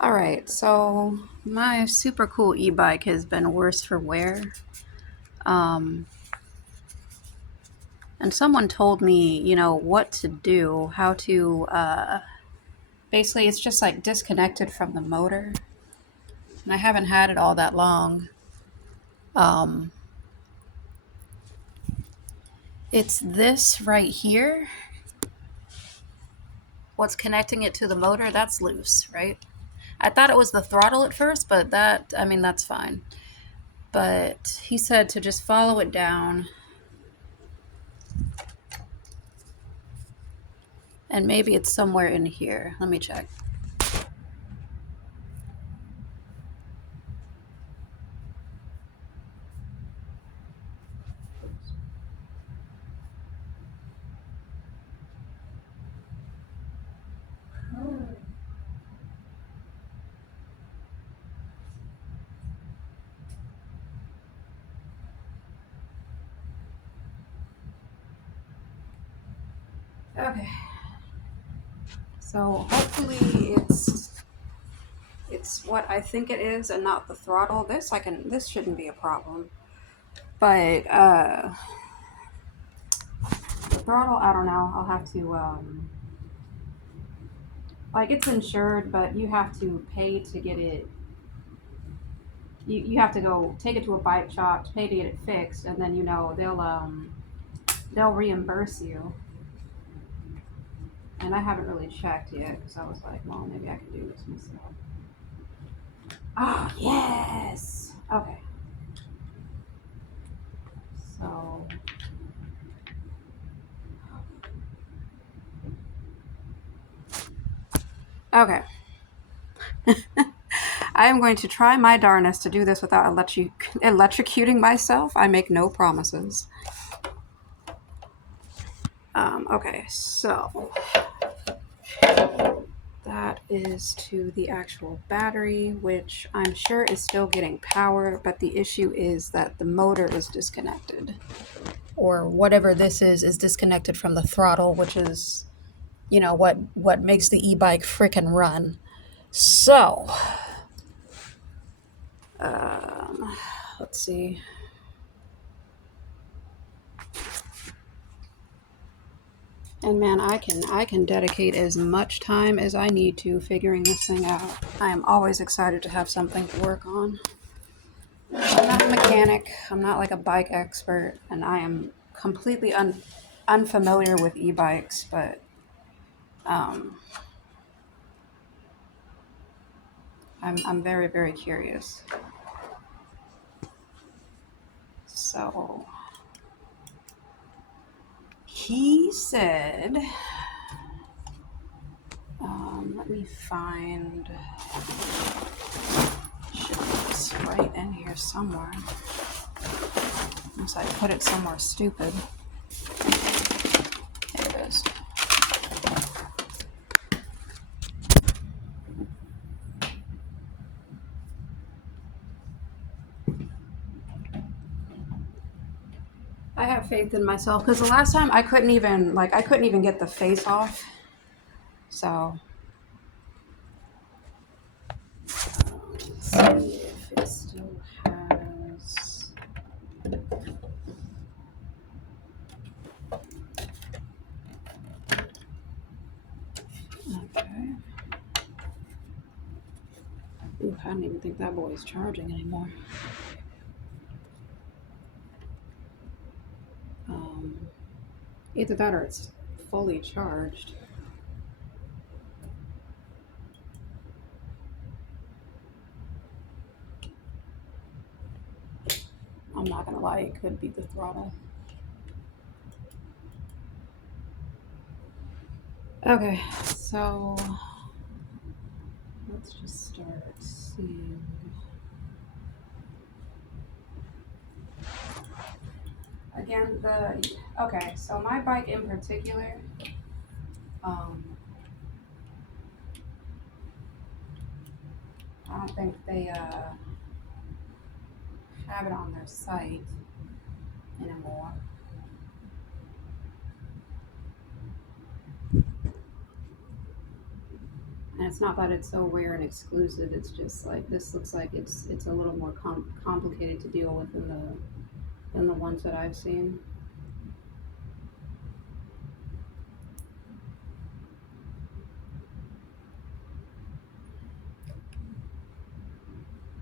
All right, so my super cool e-bike has been worse for wear. Um, and someone told me, what to do, how to, basically, it's just like disconnected from the motor. And I haven't had it all that long. Um, it's this right here. What's connecting it to the motor, that's loose, right? I thought it was the throttle at first, but that's fine. But he said to just follow it down. And maybe it's somewhere in here. Let me check. Okay. So hopefully it's what I think it is and not the throttle. This shouldn't be a problem. But the throttle, I don't know. I'll have to like it's insured, but you have to pay to get it. You have to go take it to a bike shop to pay to get it fixed, and then they'll reimburse you. And I haven't really checked yet because I was like, well, maybe I can do this myself. Oh yes. Okay. So okay. I am going to try my darnest to do this without electrocuting myself. I make no promises. Okay, so that is to the actual battery, which I'm sure is still getting power, but the issue is that the motor is disconnected. Or whatever this is disconnected from the throttle, which is, what makes the e-bike frickin' run. So, um, let's see. And man, I can dedicate as much time as I need to figuring this thing out. I am always excited to have something to work on. I'm not a mechanic. I'm not like a bike expert, and I am completely unfamiliar with e-bikes. But um, I'm very very curious. So he said, let me find. It's right in here somewhere. Unless I put it somewhere stupid. There it is. I have faith in myself because the last time I couldn't even get the face off. So let's see if it still has. Okay. Ooh, I don't even think that boy is charging anymore. Um, Either that or it's fully charged. I'm not gonna lie, it could be the throttle. Okay, so let's just start seeing. Again, okay, so my bike in particular, um, I don't think they have it on their site anymore. And it's not that it's so rare and exclusive. It's just like this looks like it's a little more complicated to deal with than the ones that I've seen.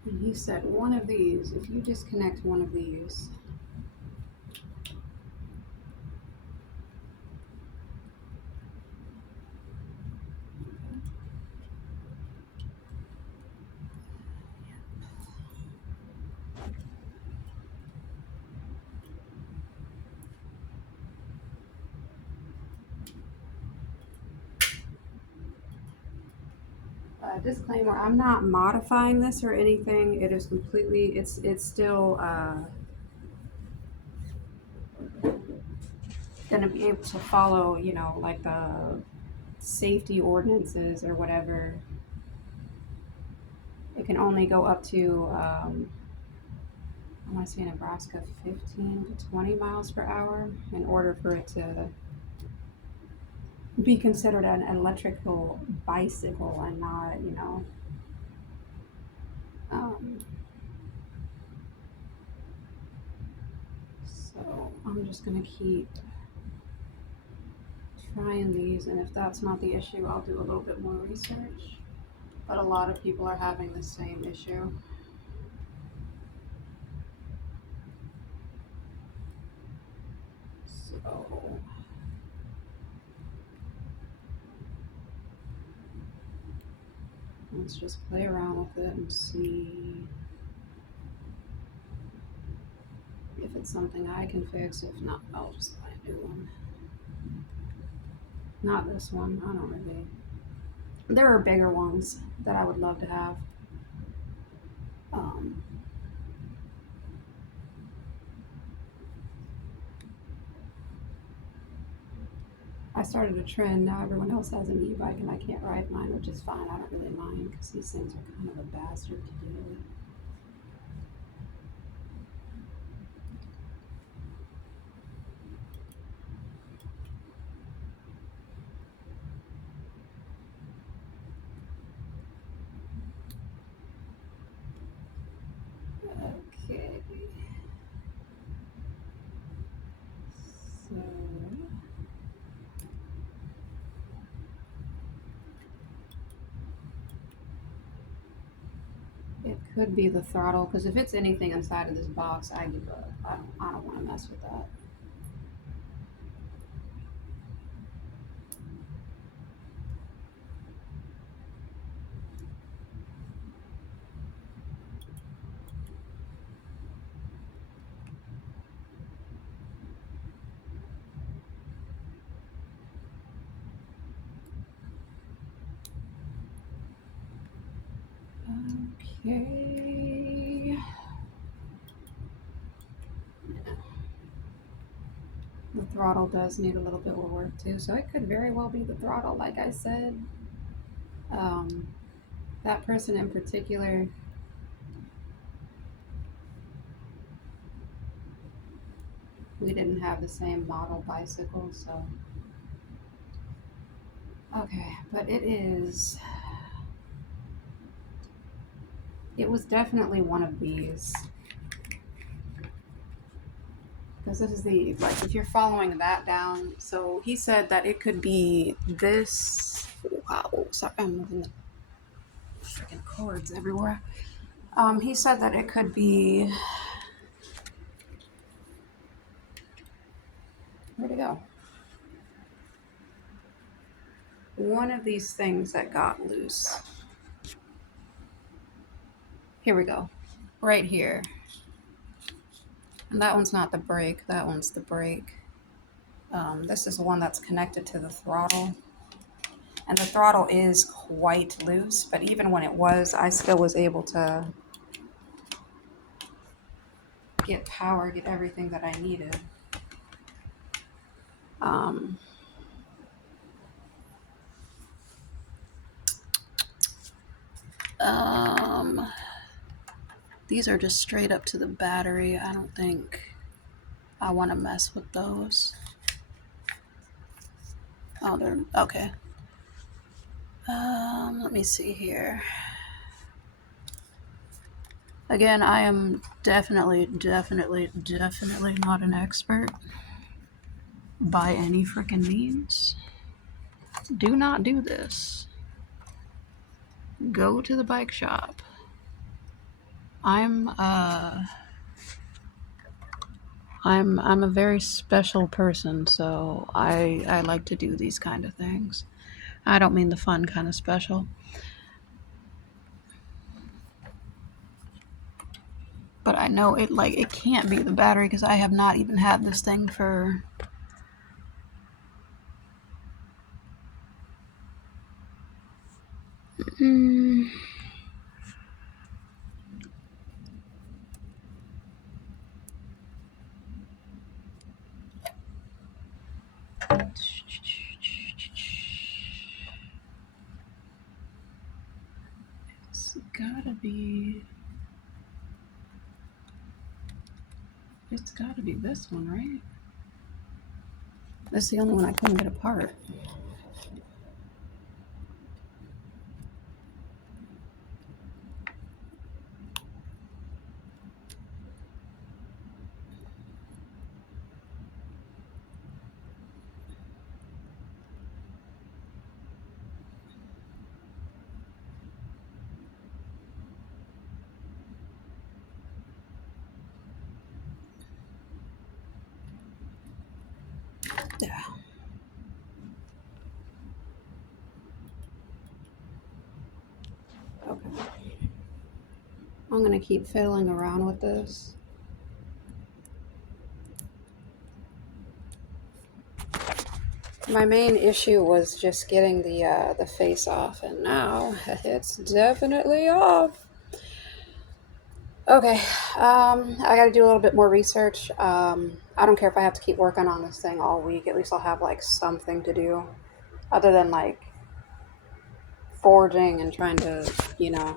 And he said one of these, if you disconnect one of these, disclaimer, I'm not modifying this or anything. It is completely, it's still going to be able to follow, you know, like the safety ordinances or whatever. It can only go up to, I want to say Nebraska, 15 to 20 miles per hour in order for it to be considered an electrical bicycle and not, you know, um, so I'm just going to keep trying these, and if that's not the issue, I'll do a little bit more research. But a lot of people are having the same issue. So let's just play around with it and see if it's something I can fix. If not, I'll just buy a new one. Not this one. I don't really. There are bigger ones that I would love to have. Um, I started a trend. Now everyone else has an e-bike and I can't ride mine, which is fine. I don't really mind because these things are kind of a bastard to deal with. Okay. So it could be the throttle because if it's anything inside of this box, I give up. I don't want to mess with that. Okay. The throttle does need a little bit more work too, so it could very well be the throttle, like I said. Um, that person in particular, we didn't have the same model bicycle, so. Okay, but it was definitely one of these. Because this is like, if you're following that down, so he said that it could be this. Wow, sorry, I'm moving the freaking cords everywhere. He said that it could be. Where'd it go? One of these things that got loose. Here we go. Right here. And that one's not the brake, that one's the brake. This is one that's connected to the throttle. And the throttle is quite loose, but even when it was, I still was able to get power, get everything that I needed. These are just straight up to the battery. I don't think I want to mess with those. Oh, they're okay. Let me see here. Again, I am definitely not an expert by any freaking means. Do not do this. Go to the bike shop. I'm a very special person, so I like to do these kind of things. I don't mean the fun kind of special. But I know it can't be the battery because I have not even had this thing for it's gotta be this one, right? That's the only one I couldn't get apart. Yeah. Okay. I'm gonna keep fiddling around with this. My main issue was just getting the face off, and now it's definitely off. Okay, I gotta do a little bit more research. I don't care if I have to keep working on this thing all week. At least I'll have like something to do other than like forging and trying to, you know,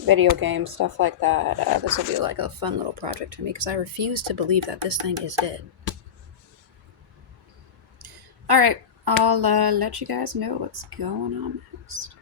video games, stuff like that. This will be like a fun little project for me because I refuse to believe that this thing is dead. All right, I'll let you guys know what's going on next.